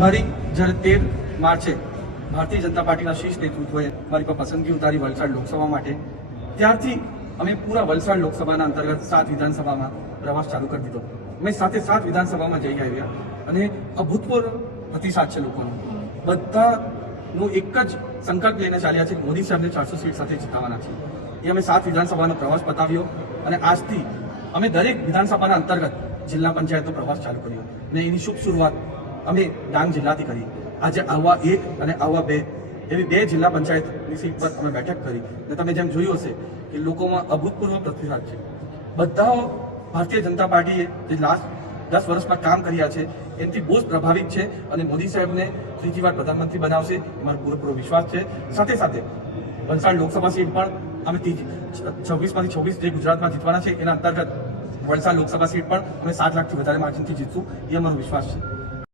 મારી જ્યારે 13 માર્ચે ભારતીય જનતા પાર્ટીના શીર્ષ નેતૃત્વએ મારી પર પસંદગી ઉતારી વલસાડ લોકસભા માટે, ત્યારથી અમે પૂરા વલસાડ લોકસભાના અંતર્ગત 7 વિધાનસભામાં પ્રવાસ ચાલુ કરી દીધો. અમે 7 વિધાનસભામાં જઈ આવ્યા અને અભૂતપૂર્વ પ્રતિસાદ છે લોકોનો. બધાનો એક જ સંકલ્પ લઈને ચાલ્યા છે કે મોદી સાહેબને 400 સીટ સાથે જીતાવવાના છે. એ અમે 7 વિધાનસભાનો પ્રવાસ પતાવ્યો અને આજથી અમે દરેક વિધાનસભાના અંતર્ગત જિલ્લા પંચાયતનો પ્રવાસ ચાલુ કર્યો અને એની શુભ શરૂઆત અમે ડાંગ જિલ્લાથી કરી. આજે આવા 1 અને આવા 2 એવી 2 જિલ્લા પંચાયતની સીટ પર અમે બેઠક કરી અને તમે જેમ જોયું હશે કે લોકોમાં અભૂતપૂર્વ પ્રતિસાદ છે. બધા ભારતીય જનતા પાર્ટીએ જે લાસ્ટ 10 વર્ષમાં કામ કર્યા છે એનાથી બહુ જ પ્રભાવિત છે અને મોદી સાહેબને ત્રીજી વાર પ્રધાનમંત્રી બનાવશે અમારો પૂરેપૂરો વિશ્વાસ છે. સાથે સાથે વલસાડ લોકસભા સીટ પણ અમે 26માંથી 26 જે ગુજરાતમાં જીતવાના છે એના અંતર્ગત વલસાડ લોકસભા સીટ પણ અમે 7 લાખથી વધારે માર્જિનથી જીતશું એ અમારો વિશ્વાસ છે.